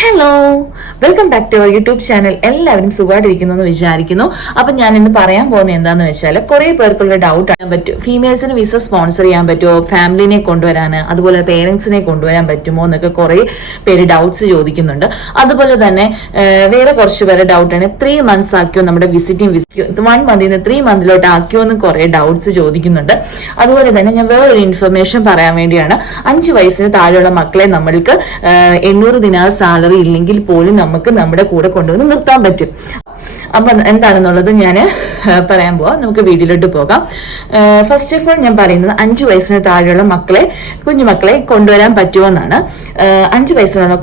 Hello, welcome back to our YouTube channel. എല്ലാവരും സുഖമായിട്ടിരിക്കുന്നു എന്ന് വിചാരിക്കുന്നു. അപ്പൊ ഞാൻ ഇന്ന് പറയാൻ പോകുന്നത് എന്താന്ന് വെച്ചാൽ, കുറെ പേർക്കുള്ള ഡൗട്ട് ആണ് പറ്റും, ഫീമെയിൽസിന് വിസ സ്പോൺസർ ചെയ്യാൻ പറ്റുമോ, ഫാമിലിനെ കൊണ്ടുവരാൻ, അതുപോലെ പേരൻസിനെ കൊണ്ടുവരാൻ പറ്റുമോ എന്നൊക്കെ കുറെ പേര് ഡൗട്ട്സ് ചോദിക്കുന്നുണ്ട്. അതുപോലെ തന്നെ വേറെ കുറച്ച് പേരെ ഡൗട്ടാണ് 3 months ആക്കിയോ നമ്മുടെ വിസിറ്റിംഗ് 1 month 3 monthിലോട്ട് ആക്കിയോ എന്ന് കുറെ ഡൗട്ട്സ് ചോദിക്കുന്നുണ്ട്. അതുപോലെ തന്നെ ഞാൻ വേറൊരു ഇൻഫർമേഷൻ പറയാൻ വേണ്ടിയാണ്. 5 വയസ്സിന് താഴെയുള്ള മക്കളെ നമ്മൾക്ക് 800 ദിനാർ സാലറി ഇല്ലെങ്കിൽ പോലും നമുക്ക് നമ്മുടെ കൂടെ കൊണ്ടുവന്ന് നിർത്താൻ പറ്റും. അപ്പൊ എന്താണെന്നുള്ളത് ഞാൻ പറയാൻ പോവാം. നമുക്ക് വീഡിയോയിലോട്ട് പോകാം. ഫസ്റ്റ് ഓഫ് ഓൾ ഞാൻ പറയുന്നത് 5 വയസ്സിന് താഴെയുള്ള കുഞ്ഞുമക്കളെ കൊണ്ടുവരാൻ പറ്റുമെന്നാണ്. 5 വയസ്സിനുള്ള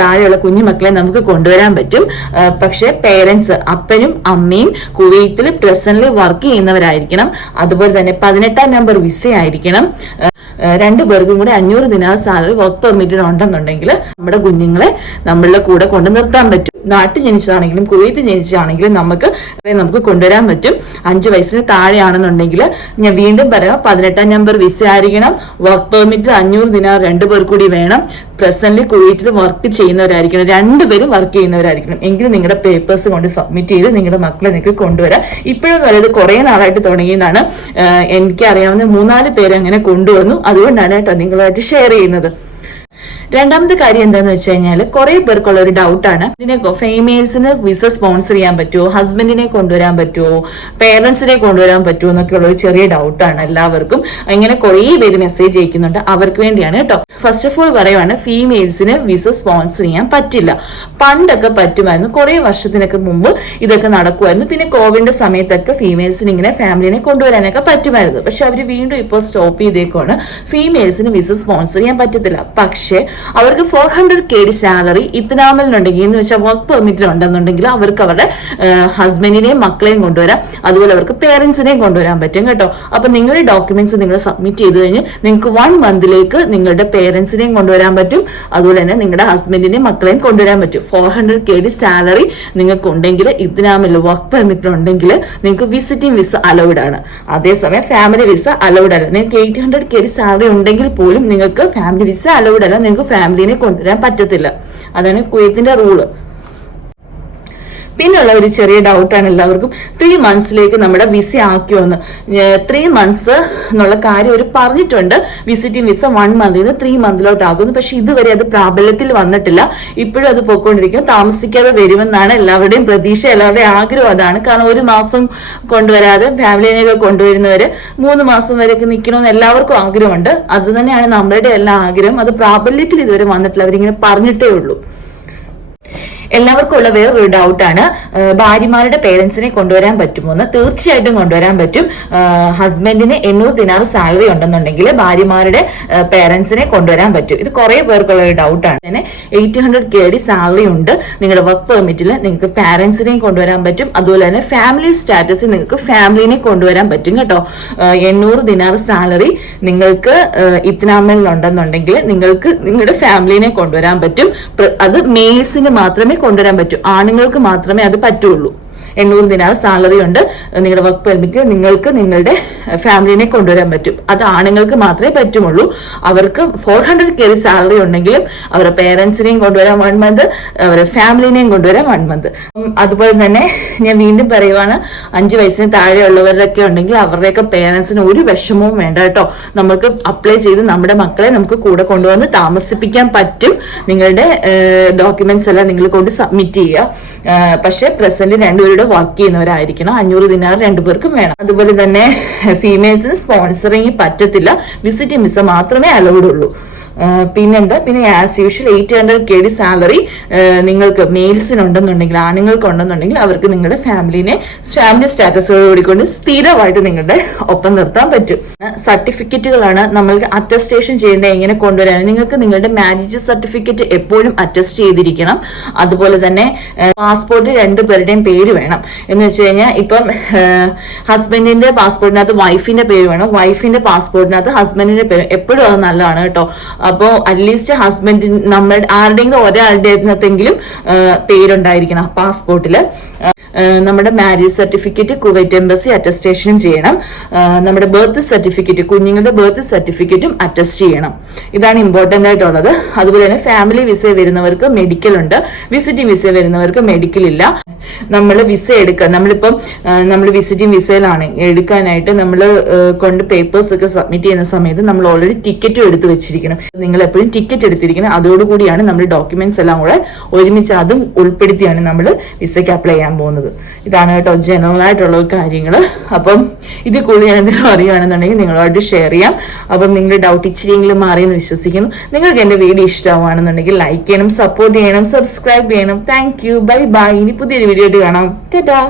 താഴെയുള്ള കുഞ്ഞുമക്കളെ നമുക്ക് കൊണ്ടുവരാൻ പറ്റും. പക്ഷെ പേരൻസ്, അപ്പനും അമ്മയും കുവൈത്തിൽ പ്രസന്റ്ലി വർക്ക് ചെയ്യുന്നവരായിരിക്കണം. അതുപോലെ തന്നെ 18ാം നമ്പർ വിസ ആയിരിക്കണം. 2 പേർക്കും കൂടെ 500 ദിനാർ സാലറി വർക്ക് പെർമിറ്റഡ് ഉണ്ടെന്നുണ്ടെങ്കിൽ നമ്മുടെ കുഞ്ഞുങ്ങളെ നമ്മളുടെ കൂടെ കൊണ്ട് നിർത്താൻ പറ്റും. നാട്ടിൽ ജനിച്ചതാണെങ്കിലും കുവൈത്തിൽ ജനിച്ചതാണെങ്കിലും നമുക്ക് കൊണ്ടുവരാൻ പറ്റും. 5 വയസ്സിന് താഴെയാണെന്നുണ്ടെങ്കിൽ ഞാൻ വീണ്ടും പറയാം, 18ാം നമ്പർ വിസ ആയിരിക്കണം. വർക്ക് പെർമിറ്റ് 500 ദിനാർ 2 പേർ കൂടി വേണം. പ്രസന്റ്ലി കുവൈറ്റിൽ വർക്ക് ചെയ്യുന്നവരായിരിക്കണം. 2 പേരും വർക്ക് ചെയ്യുന്നവരായിരിക്കണം. എങ്കിലും നിങ്ങളുടെ പേപ്പേഴ്സ് കൊണ്ട് സബ്മിറ്റ് ചെയ്ത് നിങ്ങളുടെ മക്കളെ നിങ്ങൾക്ക് കൊണ്ടുവരാം. ഇപ്പോഴെന്ന് പറയുന്നത് കുറെ നാളായിട്ട് തുടങ്ങിയതാണ്. എനിക്കറിയാവുന്ന 3-4 പേര് അങ്ങനെ കൊണ്ടുവന്നു. അതുകൊണ്ടാണ് കേട്ടോ നിങ്ങളുമായിട്ട് ഷെയർ ചെയ്യുന്നത്. രണ്ടാമത്തെ കാര്യം എന്താന്ന് വെച്ച് കഴിഞ്ഞാൽ, കുറെ പേർക്കുള്ള ഒരു ഡൗട്ടാണ്, ഇതിനെ ഫീമെയിൽസിന് വിസ സ്പോൺസർ ചെയ്യാൻ പറ്റുമോ, ഹസ്ബൻഡിനെ കൊണ്ടുവരാൻ പറ്റുമോ, പേരൻസിനെ കൊണ്ടുവരാൻ പറ്റുമോ എന്നൊക്കെ ഉള്ള ഒരു ചെറിയ ഡൗട്ടാണ് എല്ലാവർക്കും. ഇങ്ങനെ കുറെ പേര് മെസ്സേജ് അയക്കുന്നുണ്ട്. അവർക്ക് വേണ്ടിയാണ് കേട്ടോ. ഫസ്റ്റ് ഓഫ് ഓൾ പറയുവാണ്, ഫീമെയിൽസിന് വിസ സ്പോൺസർ ചെയ്യാൻ പറ്റില്ല. പണ്ടൊക്കെ പറ്റുമായിരുന്നു, കുറെ വർഷത്തിനൊക്കെ മുമ്പ് ഇതൊക്കെ നടക്കുമായിരുന്നു. പിന്നെ കോവിഡിന്റെ സമയത്തൊക്കെ ഫീമെയിൽസിന് ഇങ്ങനെ ഫാമിലിനെ കൊണ്ടുവരാനൊക്കെ പറ്റുമായിരുന്നു. പക്ഷെ അവര് വീണ്ടും ഇപ്പോൾ സ്റ്റോപ്പ് ചെയ്തേക്കാണ്. ഫീമെയിൽസിന് വിസ സ്പോൺസർ ചെയ്യാൻ പറ്റത്തില്ല. പക്ഷേ അവർക്ക് 400 KD സാലറി ഇത്തനാമലിനുണ്ടെങ്കിൽ, എന്ന് വെച്ചാൽ വർക്ക് പെർമിറ്റിൽ ഉണ്ടെന്നുണ്ടെങ്കിൽ അവർക്ക് അവരുടെ ഹസ്ബൻഡിനെയും മക്കളെയും കൊണ്ടുവരാം. അതുപോലെ അവർക്ക് പേരൻസിനെയും കൊണ്ടുവരാൻ പറ്റും കേട്ടോ. അപ്പൊ നിങ്ങളുടെ ഡോക്യുമെന്റ്സ് നിങ്ങൾ സബ്മിറ്റ് ചെയ്ത് കഴിഞ്ഞ് നിങ്ങൾക്ക് 1 monthിലേക്ക് നിങ്ങളുടെ പേരൻസിനെയും കൊണ്ടുവരാൻ പറ്റും. അതുപോലെ തന്നെ നിങ്ങളുടെ ഹസ്ബൻഡിനെയും മക്കളെയും കൊണ്ടുവരാൻ പറ്റും. 400 KD സാലറി നിങ്ങൾക്ക് ഉണ്ടെങ്കിൽ, ഇത്തനാമലിൽ വർക്ക് പെർമിറ്റിൽ ഉണ്ടെങ്കിൽ നിങ്ങൾക്ക് വിസിറ്റിംഗ് വിസ അലൗഡ് ആണ്. അതേസമയം ഫാമിലി വിസ അലൗഡ് അല്ല. നിങ്ങൾക്ക് 800 KD സാലറി ഉണ്ടെങ്കിൽ പോലും നിങ്ങൾക്ക് ഫാമിലി വിസ അലൗഡ് അല്ല. നിങ്ങൾക്ക് ഫാമിലിനെ കൊണ്ടുവരാൻ പറ്റത്തില്ല. അതാണ് കുവൈത്തിന്റെ റൂള്. പിന്നുള്ള ഒരു ചെറിയ ഡൗട്ടാണ് എല്ലാവർക്കും, 3 monthsലേക്ക് നമ്മുടെ വിസ ആക്കിയോന്ന്. 3 months എന്നുള്ള കാര്യം അവർ പറഞ്ഞിട്ടുണ്ട്. വിസിറ്റിംഗ് വിസ 1 month 3 monthിലോട്ട് ആകുന്നു. പക്ഷെ ഇതുവരെ അത് പ്രാബല്യത്തിൽ വന്നിട്ടില്ല. ഇപ്പോഴും അത് പോയിക്കൊണ്ടിരിക്കും. താമസിക്കാതെ വരുമെന്നാണ് എല്ലാവരുടെയും പ്രതീക്ഷ, എല്ലാവരുടെയും ആഗ്രഹം അതാണ്. കാരണം 1 മാസം കൊണ്ടുവരാതെ ഫാമിലിനെയൊക്കെ കൊണ്ടുവരുന്നവര് 3 മാസം വരെയൊക്കെ നിൽക്കണമെന്ന് എല്ലാവർക്കും ആഗ്രഹമുണ്ട്. അത് തന്നെയാണ് നമ്മളുടെ എല്ലാ ആഗ്രഹം. അത് പ്രാബല്യത്തിൽ ഇതുവരെ വന്നിട്ടില്ല. അവരിങ്ങനെ പറഞ്ഞിട്ടേ ഉള്ളൂ. എല്ലാവർക്കും ഉള്ള വേറൊരു ഡൗട്ടാണ്, ഭാര്യമാരുടെ പേരൻസിനെ കൊണ്ടുവരാൻ പറ്റുമോ എന്ന്. തീർച്ചയായിട്ടും കൊണ്ടുവരാൻ പറ്റും. ഹസ്ബൻഡിന് 800 ദിനാർ സാലറി ഉണ്ടെന്നുണ്ടെങ്കിൽ ഭാര്യമാരുടെ പേരൻസിനെ കൊണ്ടുവരാൻ പറ്റും. ഇത് കുറെ പേർക്കുള്ള ഒരു ഡൗട്ടാണ്. തന്നെ 800 KD സാലറി ഉണ്ട്. നിങ്ങളുടെ വർക്ക് പെർമിറ്റിൽ നിങ്ങൾക്ക് പാരൻസിനെയും കൊണ്ടുവരാൻ പറ്റും. അതുപോലെ തന്നെ ഫാമിലി സ്റ്റാറ്റസിൽ നിങ്ങൾക്ക് ഫാമിലിനെ കൊണ്ടുവരാൻ പറ്റും കേട്ടോ. 800 ദിനാർ സാലറി നിങ്ങൾക്ക് ഇത്തനാമലിൽ ഉണ്ടെന്നുണ്ടെങ്കിൽ നിങ്ങൾക്ക് നിങ്ങളുടെ ഫാമിലിനെ കൊണ്ടുവരാൻ പറ്റും. അത് മെയിൽസിന് മാത്രമേ കൊണ്ടുവരാൻ പറ്റൂ, ആണുങ്ങൾക്ക് മാത്രമേ അത് പറ്റുള്ളൂ. 800 ദിനാർ സാലറി ഉണ്ട്, നിങ്ങളുടെ വർക്ക് പെർമിറ്റ്, നിങ്ങൾക്ക് നിങ്ങളുടെ ഫാമിലിനെ കൊണ്ടുവരാൻ പറ്റും. അത് ആണുങ്ങൾക്ക് മാത്രമേ പറ്റുള്ളൂ. അവർക്ക് 400 KD സാലറി ഉണ്ടെങ്കിലും അവരുടെ പേരൻസിനെയും കൊണ്ടുവരാൻ 1 month, അവരുടെ ഫാമിലിനെയും കൊണ്ടുവരാൻ 1 month. അതുപോലെ തന്നെ ഞാൻ വീണ്ടും പറയുവാണ്, 5 വയസ്സിന് താഴെയുള്ളവരൊക്കെ ഉണ്ടെങ്കിൽ അവരുടെയൊക്കെ പേരൻസിന് ഒരു വിഷമവും വേണ്ട കേട്ടോ. നമുക്ക് അപ്ലൈ ചെയ്ത് നമ്മുടെ മക്കളെ നമുക്ക് കൂടെ കൊണ്ടുവന്ന് താമസിപ്പിക്കാൻ പറ്റും. നിങ്ങളുടെ ഡോക്യുമെന്റ്സ് എല്ലാം നിങ്ങൾ കൊണ്ട് സബ്മിറ്റ് ചെയ്യുക. പക്ഷെ പ്രസന്റ് 2 പേരുടെ വർക്ക് ചെയ്യുന്നവരായിരിക്കണം. 500 ദിനാർ 2 പേർക്കും വേണം. അതുപോലെ തന്നെ ഫീമെയിൽസിന് സ്പോൺസറിങ് പറ്റത്തില്ല. വിസിറ്റിംഗ് വിസ മാത്രമേ അലൗഡ് ഉള്ളൂ. പിന്നെ ആസ് യൂഷ്വൽ 800 KD സാലറി നിങ്ങൾക്ക് മെയിൽസിനുണ്ടെന്നുണ്ടെങ്കിൽ, ആണുങ്ങൾക്ക് ഉണ്ടെന്നുണ്ടെങ്കിൽ അവർക്ക് നിങ്ങളുടെ ഫാമിലി സ്റ്റാറ്റസോട് കൂടിക്കൊണ്ട് സ്ഥിരമായിട്ട് നിങ്ങളുടെ ഒപ്പം നിർത്താൻ പറ്റും. സർട്ടിഫിക്കറ്റുകളാണ് നമ്മൾക്ക് അറ്റസ്റ്റേഷൻ ചെയ്യേണ്ടത്. എങ്ങനെ കൊണ്ടുവരാൻ, നിങ്ങൾക്ക് നിങ്ങളുടെ മാരേജ് സർട്ടിഫിക്കറ്റ് എപ്പോഴും അറ്റസ്റ്റ് ചെയ്തിരിക്കണം. അതുപോലെ തന്നെ പാസ്പോർട്ട് 2 പേരുടെയും പേര് വേണം. എന്ന് വെച്ച് കഴിഞ്ഞാൽ ഇപ്പം ഹസ്ബൻഡിന്റെ പാസ്പോർട്ടിനകത്ത് വൈഫിന്റെ പേര് വേണം, വൈഫിന്റെ പാസ്പോർട്ടിനകത്ത് ഹസ്ബൻഡിന്റെ പേര്. എപ്പോഴും അത് നല്ലതാണ് കേട്ടോ. അപ്പോൾ അറ്റ്ലീസ്റ്റ് ഹസ്ബൻഡിന്, നമ്മൾ ആരുടെയെങ്കിലും ഒരാളുടെ പേരുണ്ടായിരിക്കണം പാസ്പോർട്ടിൽ. നമ്മുടെ മാരേജ് സർട്ടിഫിക്കറ്റ് കുവൈറ്റ് എംബസി അറ്റസ്റ്റേഷനും ചെയ്യണം. നമ്മുടെ ബർത്ത് സർട്ടിഫിക്കറ്റ്, കുഞ്ഞുങ്ങളുടെ ബർത്ത് സർട്ടിഫിക്കറ്റും അറ്റസ്റ്റ് ചെയ്യണം. ഇതാണ് ഇമ്പോർട്ടന്റ് ആയിട്ടുള്ളത്. അതുപോലെ തന്നെ ഫാമിലി വിസ വരുന്നവർക്ക് മെഡിക്കൽ ഉണ്ട്, വിസിറ്റിംഗ് വിസ വരുന്നവർക്ക് മെഡിക്കൽ ഇല്ല. നമ്മൾ വിസ എടുക്കുക, നമ്മൾ വിസിറ്റിംഗ് വിസയിലാണ് എടുക്കാനായിട്ട് നമ്മൾ കൊണ്ട് പേപ്പേഴ്സ് ഒക്കെ സബ്മിറ്റ് ചെയ്യുന്ന സമയത്ത് നമ്മൾ ഓൾറെഡി ടിക്കറ്റും എടുത്ത് വെച്ചിരിക്കണം. നിങ്ങൾ എപ്പോഴും ടിക്കറ്റ് എടുത്തിരിക്കണം. അതോടുകൂടിയാണ് നമ്മൾ ഡോക്യുമെന്റ്സ് എല്ലാം കൂടെ ഒരുമിച്ച് അതും ഉൾപ്പെടുത്തിയാണ് നമ്മൾ വിസയ്ക്ക് അപ്ലൈ ചെയ്യാൻ പോകുന്നത്. ഇതാണ് കേട്ടോ ജനറൽ ആയിട്ടുള്ള കാര്യങ്ങൾ. അപ്പം ഇത് കൂടുതൽ ഞാൻ എന്തെങ്കിലും അറിയുകയാണെന്നുണ്ടെങ്കിൽ നിങ്ങളോട് ഷെയർ ചെയ്യാം. അപ്പം നിങ്ങളുടെ ഡൗട്ട് ഇച്ചിരിയെങ്കിലും മാറിയെന്ന് വിശ്വസിക്കുന്നു. നിങ്ങൾക്ക് എന്റെ വീഡിയോ ഇഷ്ടമാണെന്നുണ്ടെങ്കിൽ ലൈക്ക് ചെയ്യണം, സപ്പോർട്ട് ചെയ്യണം, സബ്സ്ക്രൈബ് ചെയ്യണം. Thank you, bye bye. ഇനി പുതിയൊരു വീഡിയോ ആയിട്ട് കാണാം. ടാറ്റാ.